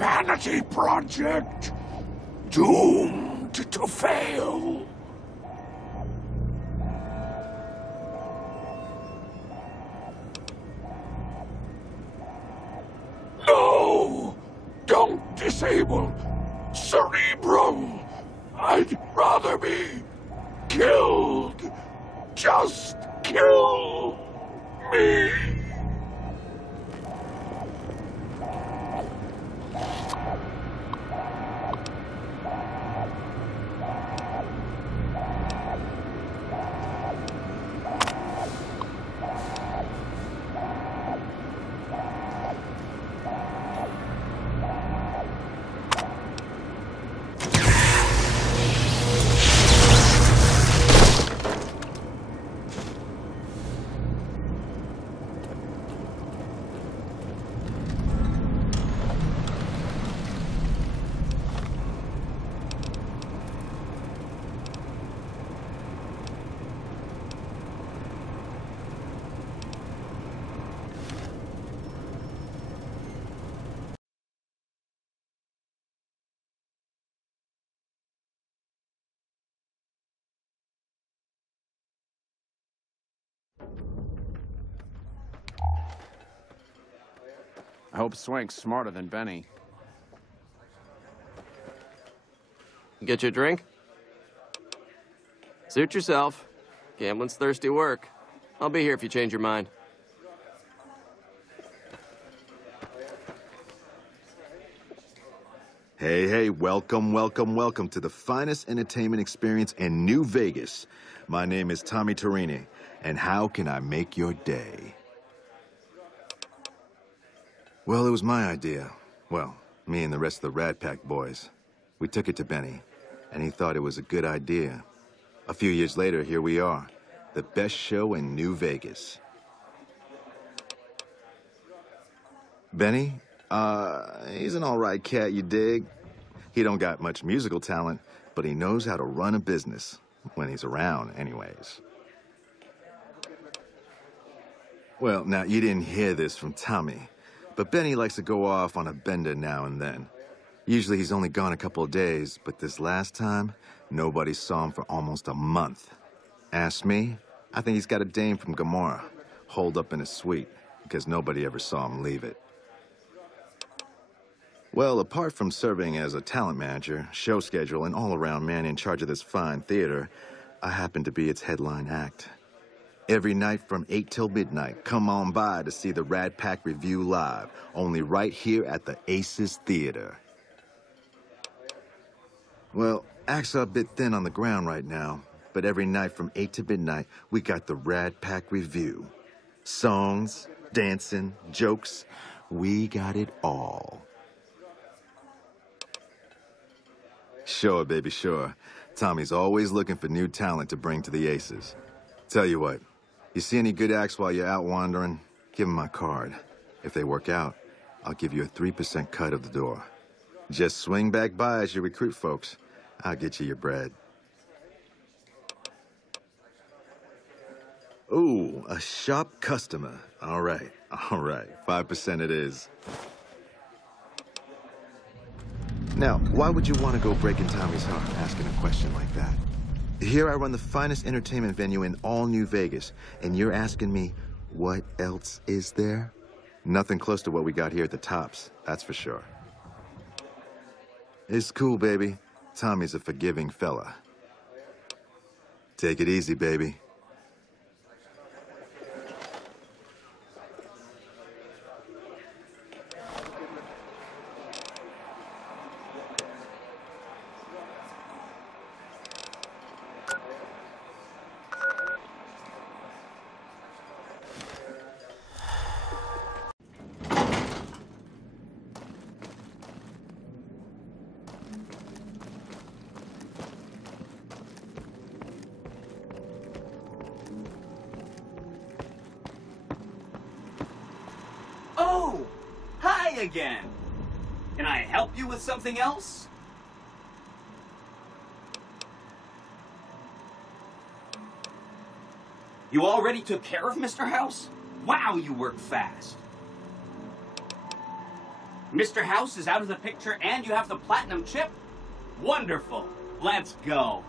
vanity project, doomed to fail. No! Don't disable Cerebrum! I'd rather be killed. Just kill me. I hope Swank's smarter than Benny. Get your drink? Suit yourself. Gambling's thirsty work. I'll be here if you change your mind. Hey, welcome to the finest entertainment experience in New Vegas. My name is Tommy Torini, and how can I make your day? Well, it was my idea. Well, me and the rest of the Rat Pack boys. We took it to Benny, and he thought it was a good idea. A few years later, here we are. The best show in New Vegas. Benny? He's an all-right cat, you dig? He don't got much musical talent, but he knows how to run a business. When he's around, anyways. Well, now, you didn't hear this from Tommy, but Benny likes to go off on a bender now and then. Usually he's only gone a couple of days, but this last time, nobody saw him for almost a month. Ask me, I think he's got a dame from Gomorrah, holed up in a suite, because nobody ever saw him leave it. Well, apart from serving as a talent manager, show schedule, and all-around man in charge of this fine theater, I happen to be its headline act. Every night from 8 till midnight, come on by to see the Rat Pack Review live, only right here at the Aces Theater. Well, acts are a bit thin on the ground right now, but every night from 8 to midnight, we got the Rat Pack Review. Songs, dancing, jokes, we got it all. Sure, baby, sure. Tommy's always looking for new talent to bring to the Aces. Tell you what, you see any good acts while you're out wandering, give them my card. If they work out, I'll give you a 3% cut of the door. Just swing back by as you recruit folks. I'll get you your bread. Ooh, a sharp customer. All right, 5% it is. Now, why would you want to go breaking Tommy's heart asking a question like that? Here I run the finest entertainment venue in all New Vegas, and you're asking me, what else is there? Nothing close to what we got here at the Tops, that's for sure. It's cool, baby. Tommy's a forgiving fella. Take it easy, baby. Oh, hi again. Can I help you with something else? You already took care of Mr. House? Wow, you work fast. Mr. House is out of the picture and you have the platinum chip? Wonderful. Let's go.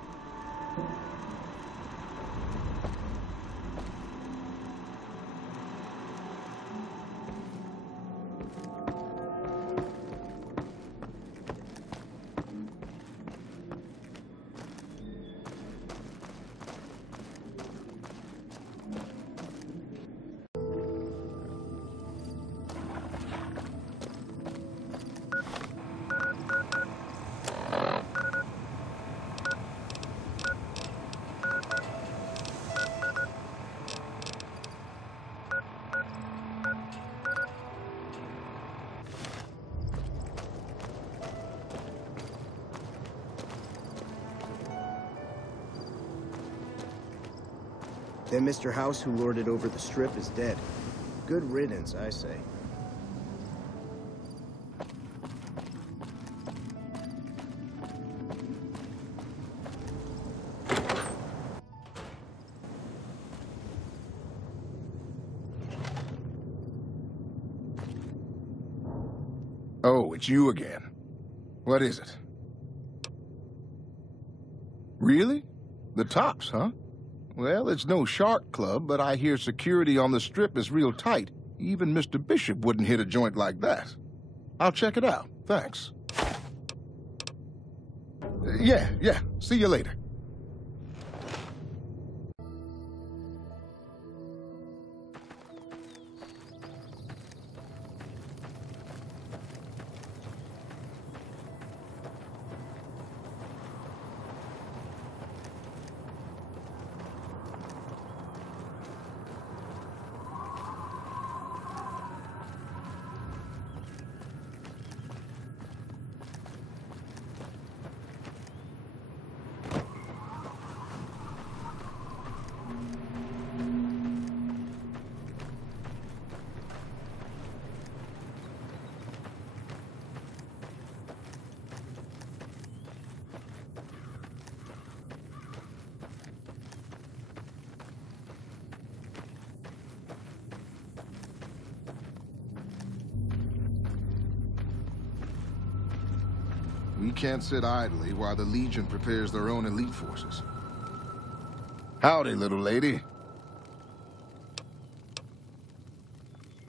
Then Mr. House, who lorded over the strip, is dead. Good riddance, I say. Oh, it's you again. What is it? Really? The tops, huh? Well, it's no shark club, but I hear security on the strip is real tight. Even Mr. Bishop wouldn't hit a joint like that. I'll check it out. Thanks. Yeah. See you later. We can't sit idly while the Legion prepares their own elite forces. Howdy, little lady.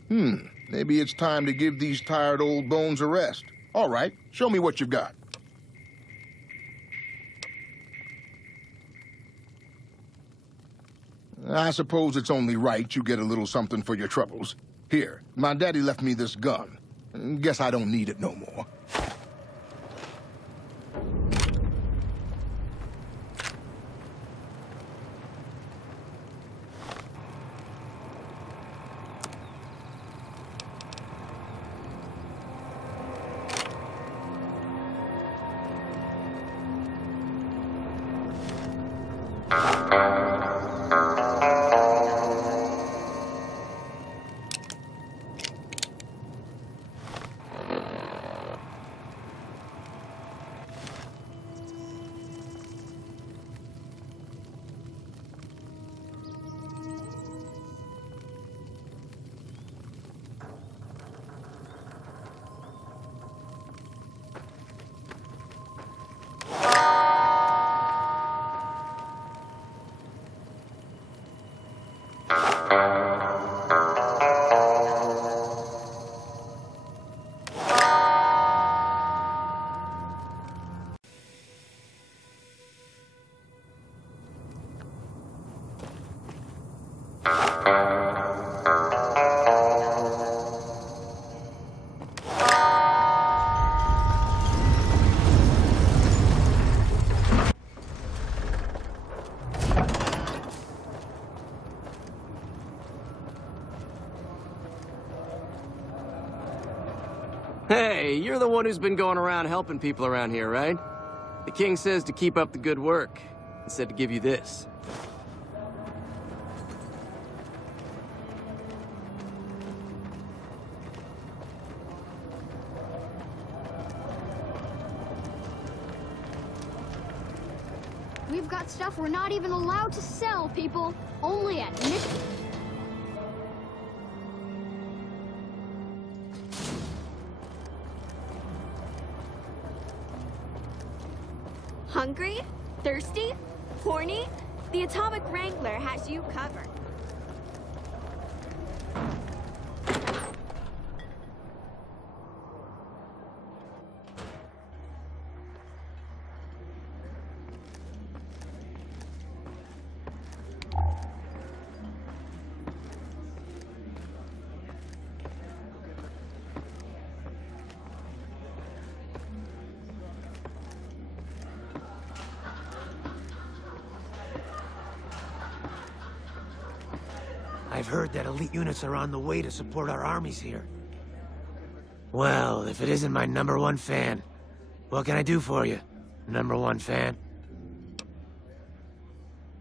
Maybe it's time to give these tired old bones a rest. All right, show me what you've got. I suppose it's only right you get a little something for your troubles. Here, my daddy left me this gun. Guess I don't need it no more. Hey, you're the one who's been going around helping people around here, right? The king says to keep up the good work. He said to give you this. We've got stuff we're not even allowed to sell, people. Only at mission. Hungry? Thirsty? Horny? The Atomic Wrangler has you covered. I've heard that elite units are on the way to support our armies here. Well, if it isn't my #1 fan, what can I do for you, #1 fan?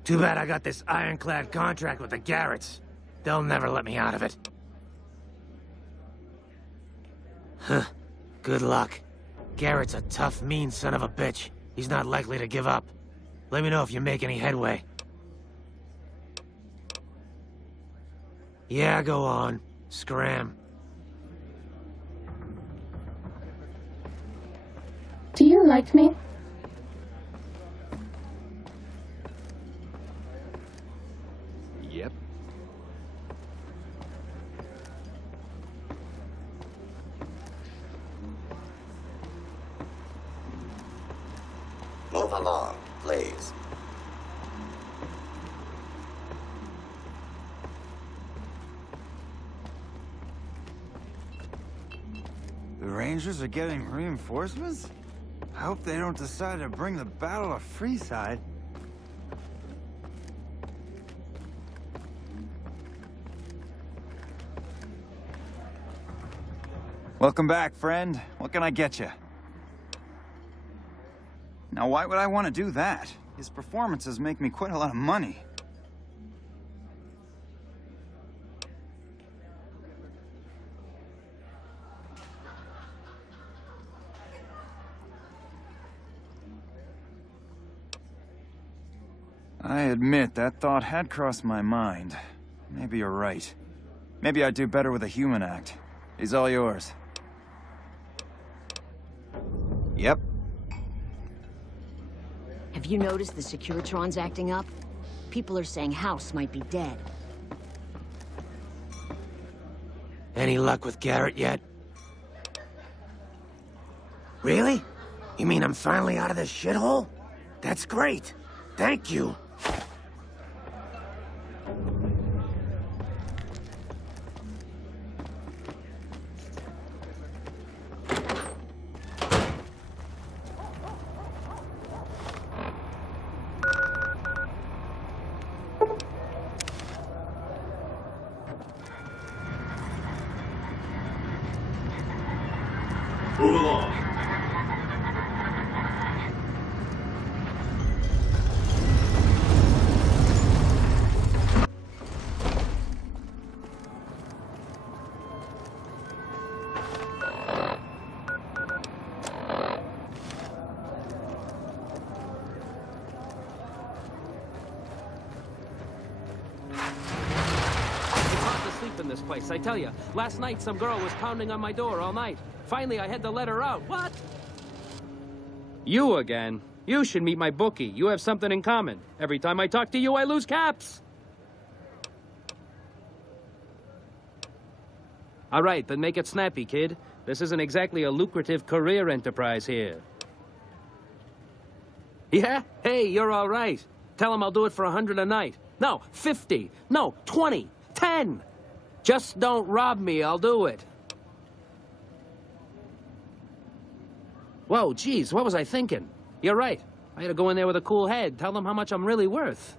Too bad I got this ironclad contract with the Garretts. They'll never let me out of it. Huh. Good luck. Garrett's a tough, mean son of a bitch. He's not likely to give up. Let me know if you make any headway. Yeah, go on. Scram. Do you like me? Yep. Move along, please. The Rangers are getting reinforcements? I hope they don't decide to bring the Battle of Freeside. Welcome back, friend. What can I get you? Now, why would I want to do that? His performances make me quite a lot of money. I admit, that thought had crossed my mind. Maybe you're right. Maybe I'd do better with a human act. He's all yours. Yep. Have you noticed the Securitrons acting up? People are saying House might be dead. Any luck with Garrett yet? Really? You mean I'm finally out of this shithole? That's great. Thank you. Move along. In this place, I tell you. Last night, some girl was pounding on my door all night. Finally, I had to let her out. What? You again? You should meet my bookie. You have something in common. Every time I talk to you, I lose caps. All right, then make it snappy, kid. This isn't exactly a lucrative career enterprise here. Yeah? Hey, you're all right. Tell him I'll do it for 100 a night. No, 50. No, 20. 10. Just don't rob me, I'll do it. Whoa, geez, what was I thinking? You're right. I had to go in there with a cool head, tell them how much I'm really worth.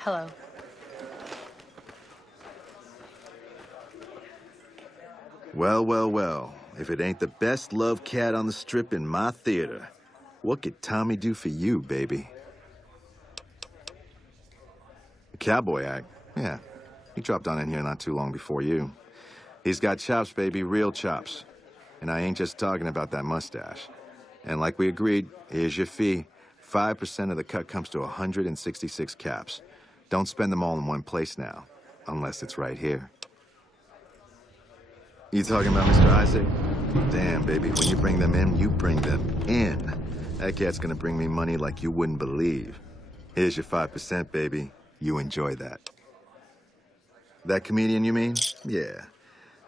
Hello. Well, well, well. If it ain't the best loved cat on the strip in my theater, what could Tommy do for you, baby? The cowboy act? Yeah. He dropped on in here not too long before you. He's got chops, baby, real chops. And I ain't just talking about that mustache. And like we agreed, here's your fee. 5% of the cut comes to 166 caps. Don't spend them all in one place now, unless it's right here. You talking about Mr. Isaac? Damn, baby, when you bring them in, you bring them in. That cat's gonna bring me money like you wouldn't believe. Here's your 5%, baby. You enjoy that. That comedian, you mean? Yeah.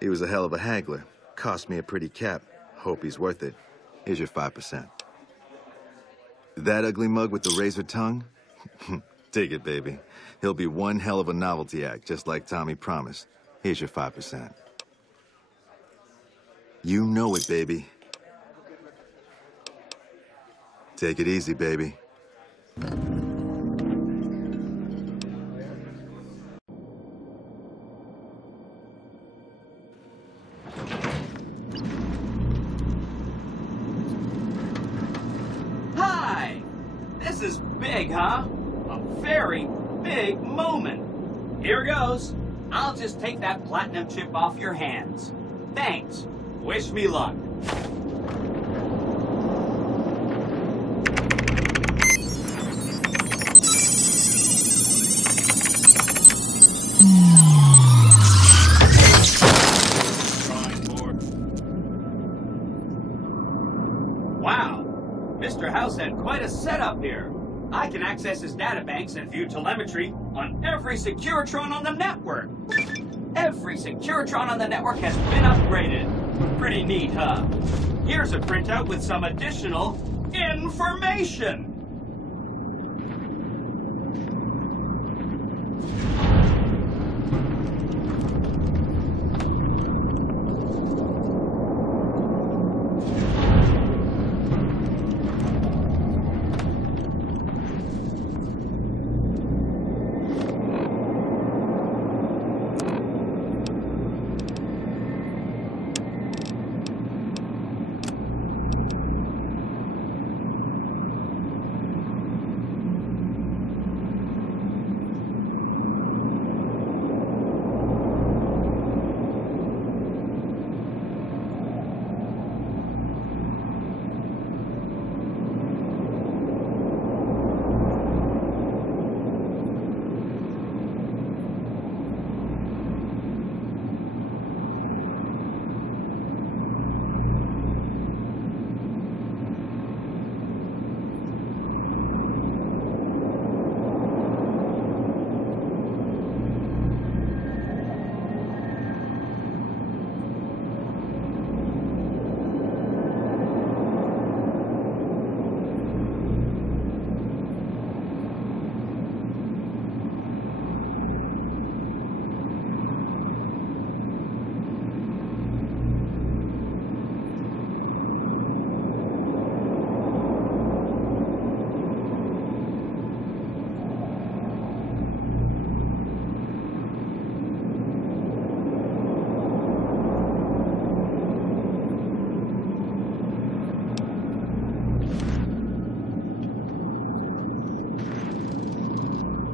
He was a hell of a haggler. Cost me a pretty cap. Hope he's worth it. Here's your 5%. That ugly mug with the razor tongue? Take it, baby. He'll be one hell of a novelty act, just like Tommy promised. Here's your 5%. You know it, baby. Take it easy, baby. Hi! This is big, huh? A very big moment. Here goes. I'll just take that platinum chip off your hands. Thanks. Wish me luck. Wow, Mr. House had quite a setup here. I can access his databanks and view telemetry on every Securitron on the network. Every Securitron on the network has been upgraded. Pretty neat, huh? Here's a printout with some additional information.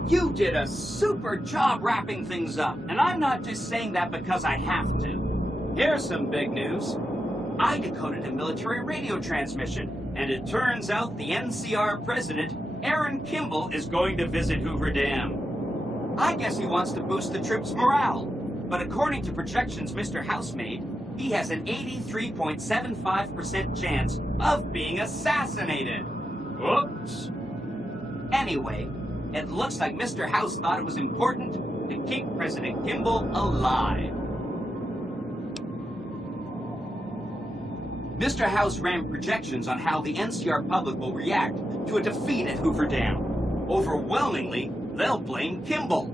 You did a super job wrapping things up, and I'm not just saying that because I have to. Here's some big news. I decoded a military radio transmission, and it turns out the NCR president, Aaron Kimball, is going to visit Hoover Dam. I guess he wants to boost the troops' morale, but according to projections Mr. House made, he has an 83.75% chance of being assassinated. Whoops. Anyway, it looks like Mr. House thought it was important to keep President Kimball alive. Mr. House ran projections on how the NCR public will react to a defeat at Hoover Dam. Overwhelmingly, they'll blame Kimball.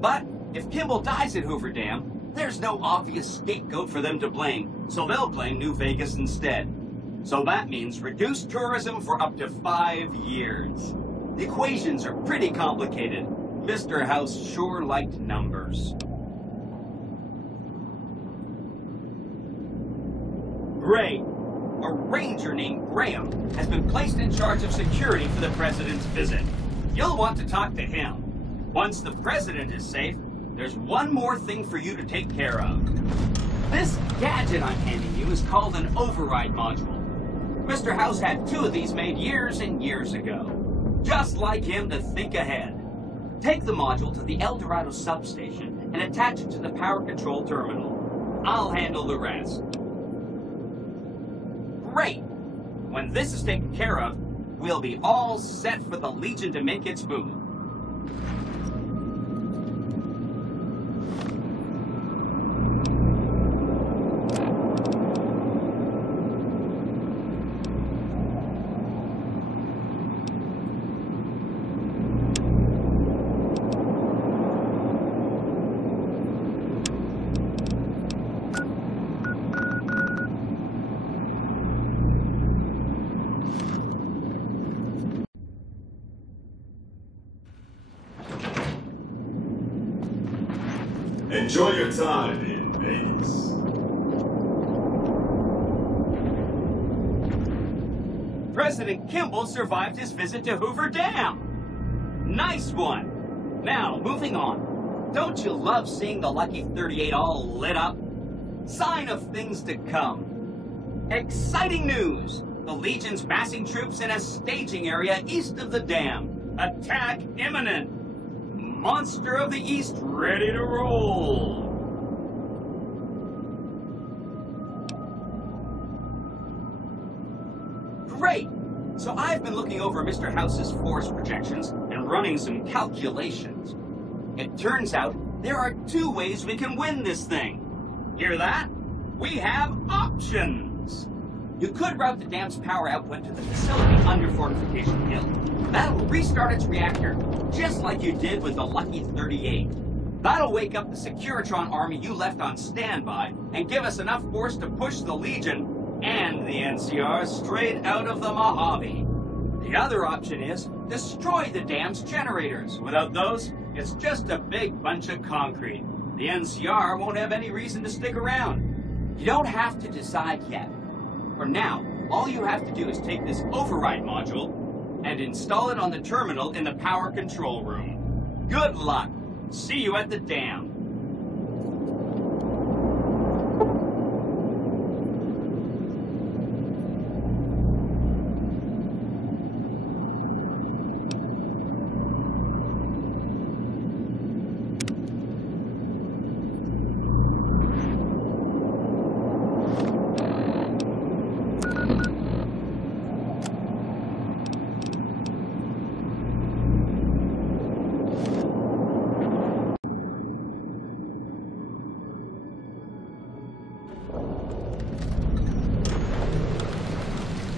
But if Kimball dies at Hoover Dam, there's no obvious scapegoat for them to blame, so they'll blame New Vegas instead. So that means reduced tourism for up to 5 years. The equations are pretty complicated. Mr. House sure liked numbers. Great. A ranger named Graham has been placed in charge of security for the president's visit. You'll want to talk to him. Once the president is safe, there's one more thing for you to take care of. This gadget I'm handing you is called an override module. Mr. House had 2 of these made years and years ago. Just like him to think ahead. Take the module to the El Dorado substation and attach it to the power control terminal. I'll handle the rest. Great! When this is taken care of, we'll be all set for the Legion to make its move. Enjoy your time in Vegas. President Kimball survived his visit to Hoover Dam. Nice one. Now, moving on. Don't you love seeing the Lucky 38 all lit up? Sign of things to come. Exciting news! The Legion's massing troops in a staging area east of the dam. Attack imminent. Monster of the East ready to roll. Great! So I've been looking over Mr. House's force projections and running some calculations. It turns out there are 2 ways we can win this thing. Hear that? We have options. You could route the dam's power output to the facility under Fortification Hill. That'll restart its reactor, just like you did with the Lucky 38. That'll wake up the Securitron army you left on standby and give us enough force to push the Legion and the NCR straight out of the Mojave. The other option is destroy the dam's generators. Without those, it's just a big bunch of concrete. The NCR won't have any reason to stick around. You don't have to decide yet. For now, all you have to do is take this override module and install it on the terminal in the power control room. Good luck. See you at the dam.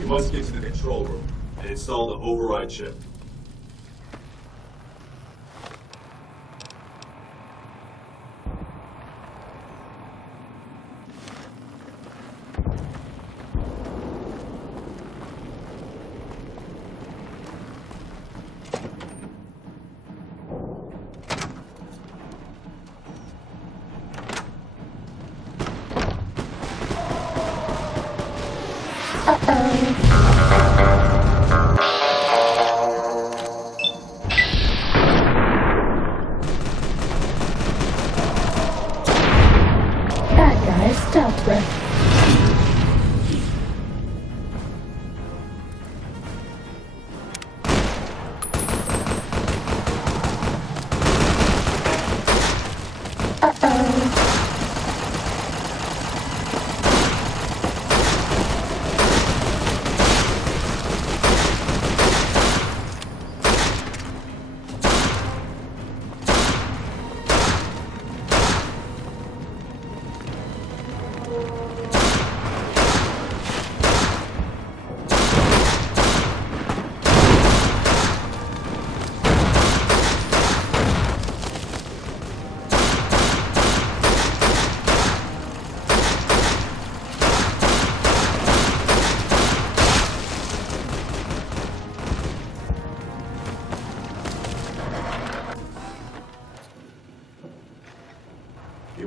You must get to the control room and install the override chip.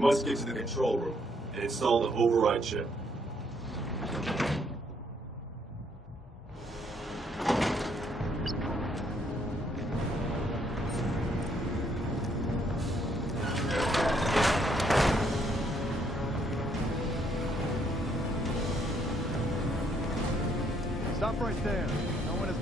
must get to the control room and install the override chip. Stop right there. No one is...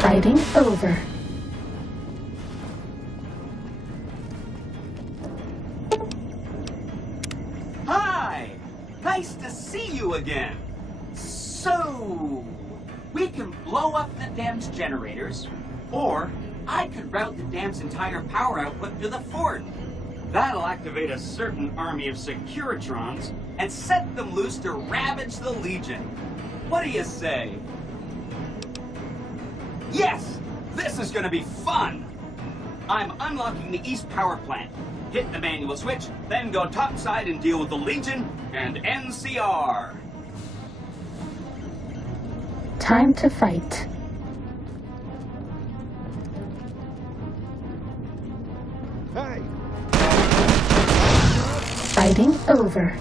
Fighting over. Hi! Nice to see you again. So, we can blow up the dam's generators, or I could route the dam's entire power output to the fort. That'll activate a certain army of Securitrons and set them loose to ravage the Legion. What do you say? Yes! This is gonna be fun! I'm unlocking the East Power Plant. Hit the manual switch, then go topside and deal with the Legion and NCR. Time to fight. Hey! Fighting over.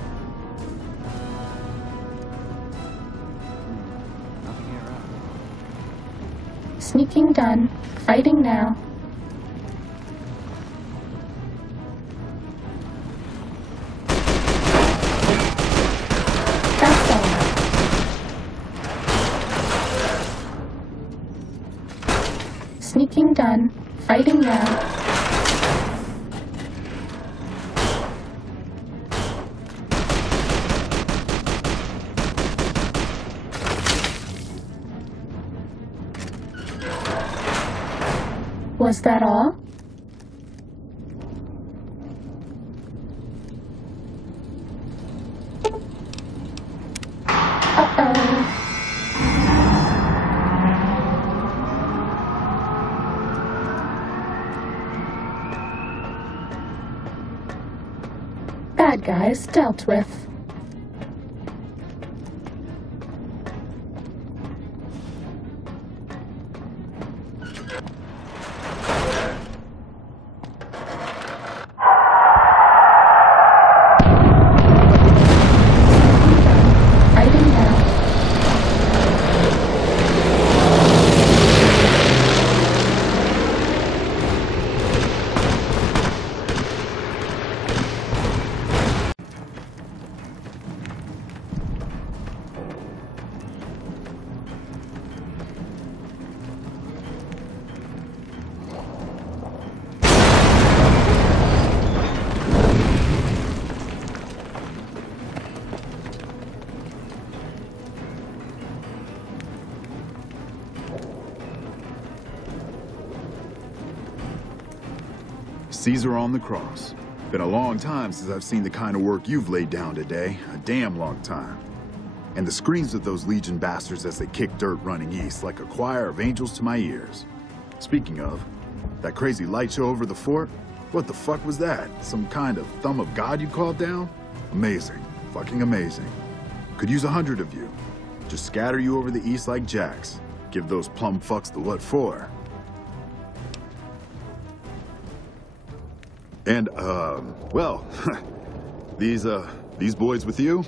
Sneaking done. Fighting now. That's all. Sneaking done. Fighting now. Was that all? Uh-oh. Bad guys dealt with. Caesar on the cross. Been a long time since I've seen the kind of work you've laid down today. A damn long time. And the screams of those Legion bastards as they kick dirt running east like a choir of angels to my ears. Speaking of, that crazy light show over the fort? What the fuck was that? Some kind of thumb of God you called down? Amazing. Fucking amazing. Could use 100 of you. Just scatter you over the east like jacks. Give those plum fucks the what for. And, well, these boys with you?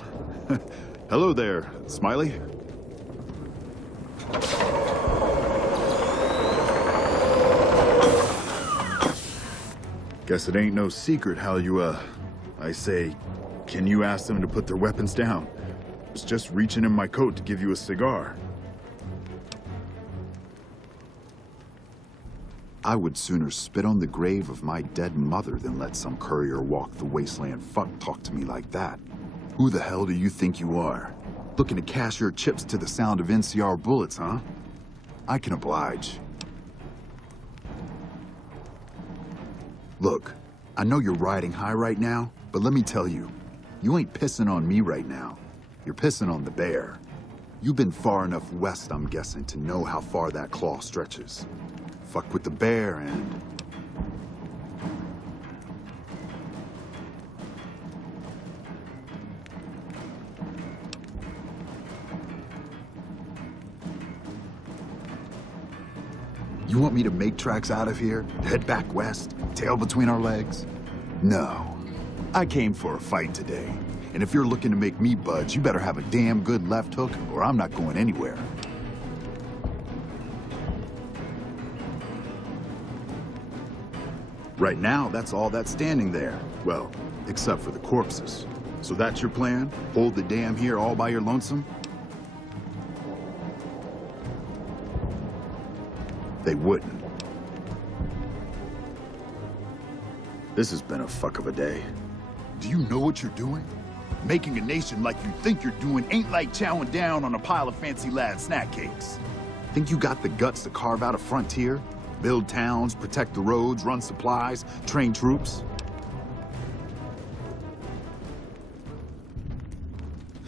Hello there, Smiley. Guess it ain't no secret how you, I say, can you ask them to put their weapons down? I was just reaching in my coat to give you a cigar. I would sooner spit on the grave of my dead mother than let some courier walk the wasteland fuck talk to me like that. Who the hell do you think you are? Looking to cash your chips to the sound of NCR bullets, huh? I can oblige. Look, I know you're riding high right now, but let me tell you, you ain't pissing on me right now. You're pissing on the bear. You've been far enough west, I'm guessing, to know how far that claw stretches. Fuck with the bear and... You want me to make tracks out of here? Head back west? Tail between our legs? No. I came for a fight today. And if you're looking to make me budge, you better have a damn good left hook, or I'm not going anywhere. Right now, that's all that's standing there. Well, except for the corpses. So that's your plan? Hold the dam here all by your lonesome? They wouldn't. This has been a fuck of a day. Do you know what you're doing? Making a nation like you think you're doing ain't like chowing down on a pile of fancy lad snack cakes. Think you got the guts to carve out a frontier? Build towns, protect the roads, run supplies, train troops?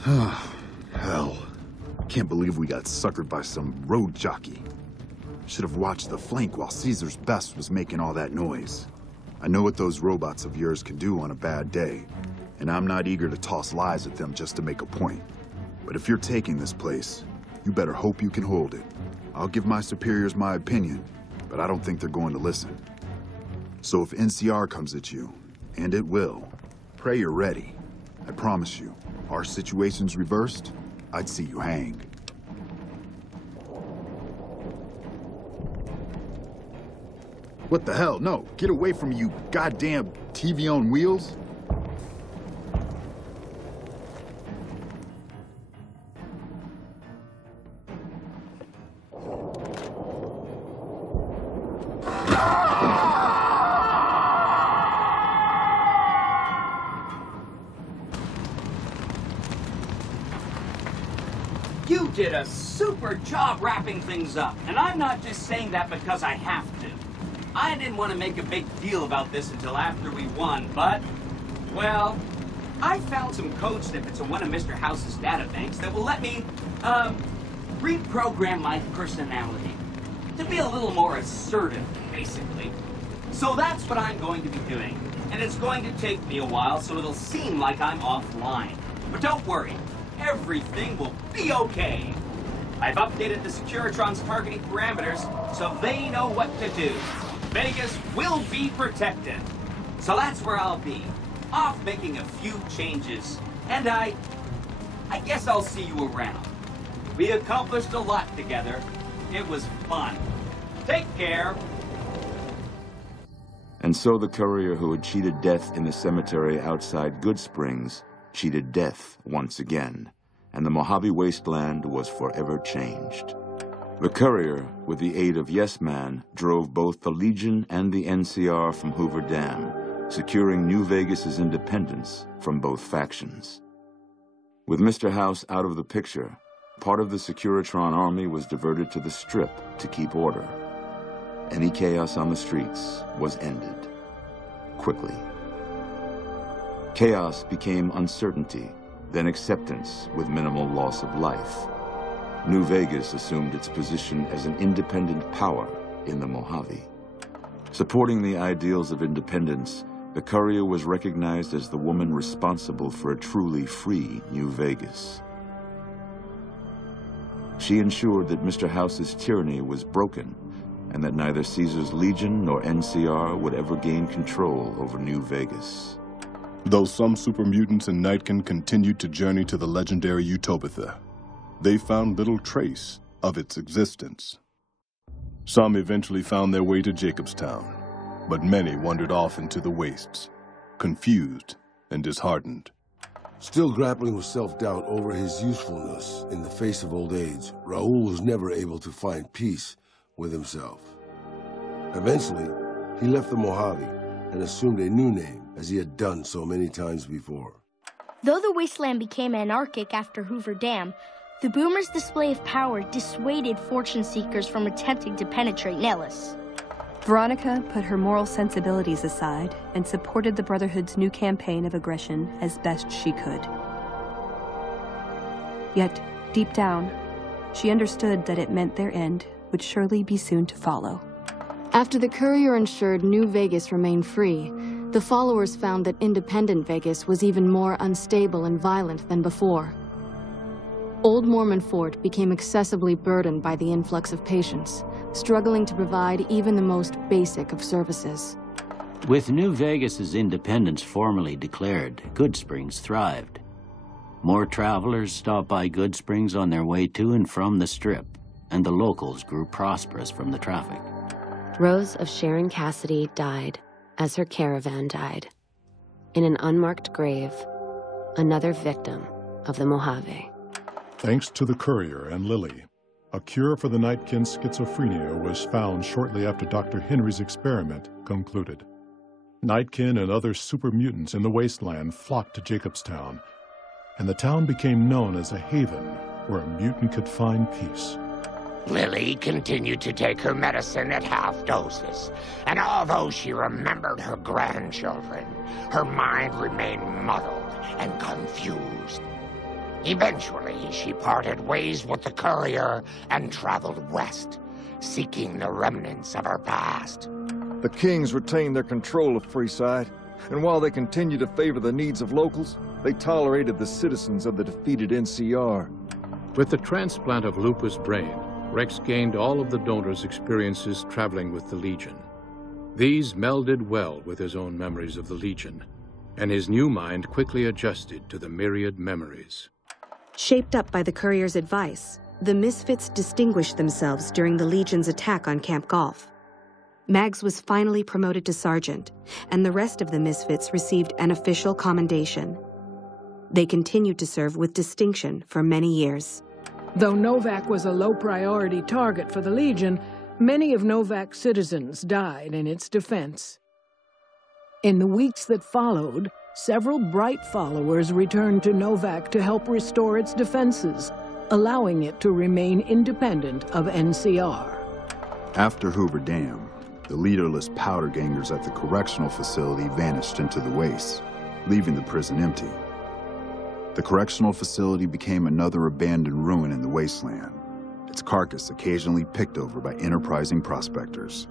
Hell. Can't believe we got suckered by some road jockey. Should have watched the flank while Caesar's best was making all that noise. I know what those robots of yours can do on a bad day, and I'm not eager to toss lies at them just to make a point. But if you're taking this place, you better hope you can hold it. I'll give my superiors my opinion, but I don't think they're going to listen. So if NCR comes at you, and it will, pray you're ready. I promise you, our situation's reversed, I'd see you hang. What the hell? No, get away from me, you goddamn TV on wheels. You did a super job wrapping things up, and I'm not just saying that because I have to. I didn't want to make a big deal about this until after we won, but, well, I found some code snippets in one of Mr. House's databanks that will let me, reprogram my personality to be a little more assertive, basically. So that's what I'm going to be doing, and it's going to take me a while, so it'll seem like I'm offline. But don't worry, everything will be okay. I've updated the Securitron's targeting parameters, so they know what to do. Vegas will be protected. So that's where I'll be, off making a few changes. And I guess I'll see you around. We accomplished a lot together. It was fun. Take care. And so the courier who had cheated death in the cemetery outside Good Springs cheated death once again, and the Mojave Wasteland was forever changed. The courier, with the aid of Yes Man, drove both the Legion and the NCR from Hoover Dam, securing New Vegas's independence from both factions. With Mr. House out of the picture, part of the Securitron army was diverted to the Strip to keep order. Any chaos on the streets was ended. Quickly. Chaos became uncertainty, then acceptance with minimal loss of life. New Vegas assumed its position as an independent power in the Mojave. Supporting the ideals of independence, the courier was recognized as the woman responsible for a truly free New Vegas. She ensured that Mr. House's tyranny was broken, and that neither Caesar's Legion nor NCR would ever gain control over New Vegas. Though some super mutants in Nightkin continued to journey to the legendary Utopia, they found little trace of its existence. Some eventually found their way to Jacobstown, but many wandered off into the wastes, confused and disheartened. Still grappling with self-doubt over his usefulness in the face of old age, Raul was never able to find peace with himself. Eventually, he left the Mojave and assumed a new name, as he had done so many times before. Though the wasteland became anarchic after Hoover Dam, the Boomers' display of power dissuaded fortune seekers from attempting to penetrate Nellis. Veronica put her moral sensibilities aside and supported the Brotherhood's new campaign of aggression as best she could. Yet, deep down, she understood that it meant their end would surely be soon to follow. After the courier ensured New Vegas remained free, the followers found that independent Vegas was even more unstable and violent than before. Old Mormon Fort became excessively burdened by the influx of patients, struggling to provide even the most basic of services. With New Vegas's independence formally declared, Goodsprings thrived. More travelers stopped by Goodsprings on their way to and from the Strip, and the locals grew prosperous from the traffic. Rose of Sharon Cassidy died as her caravan died. In an unmarked grave, another victim of the Mojave. Thanks to the Courier and Lily, a cure for the Nightkin's schizophrenia was found shortly after Dr. Henry's experiment concluded. Nightkin and other super mutants in the wasteland flocked to Jacobstown, and the town became known as a haven where a mutant could find peace. Lily continued to take her medicine at half doses, and although she remembered her grandchildren, her mind remained muddled and confused. Eventually, she parted ways with the Courier and traveled west, seeking the remnants of her past. The Kings retained their control of Freeside, and while they continued to favor the needs of locals, they tolerated the citizens of the defeated NCR. With the transplant of Lupa's brain, Rex gained all of the donor's experiences traveling with the Legion. These melded well with his own memories of the Legion, and his new mind quickly adjusted to the myriad memories. Shaped up by the Courier's advice, the Misfits distinguished themselves during the Legion's attack on Camp Golf. Mags was finally promoted to sergeant, and the rest of the Misfits received an official commendation. They continued to serve with distinction for many years. Though Novak was a low-priority target for the Legion, many of Novak's citizens died in its defense. In the weeks that followed, several bright followers returned to Novak to help restore its defenses, allowing it to remain independent of NCR. After Hoover Dam, the leaderless powder gangers at the correctional facility vanished into the wastes, leaving the prison empty. The correctional facility became another abandoned ruin in the wasteland, its carcass occasionally picked over by enterprising prospectors.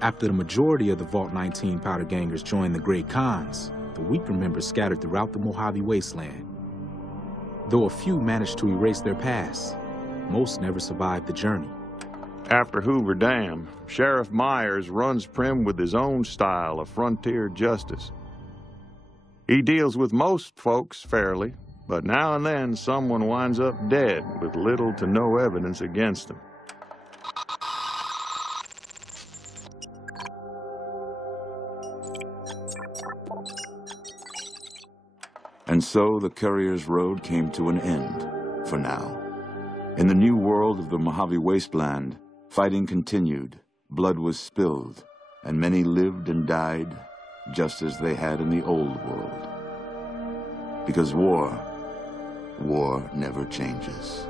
After the majority of the Vault 19 powder gangers joined the Great Khans, the weaker members scattered throughout the Mojave wasteland. Though a few managed to erase their past, most never survived the journey. After Hoover Dam, Sheriff Myers runs Prim with his own style of frontier justice. He deals with most folks fairly, but now and then someone winds up dead with little to no evidence against them. And so the Courier's road came to an end, for now. In the new world of the Mojave Wasteland, fighting continued, blood was spilled, and many lived and died just as they had in the old world. Because war never changes.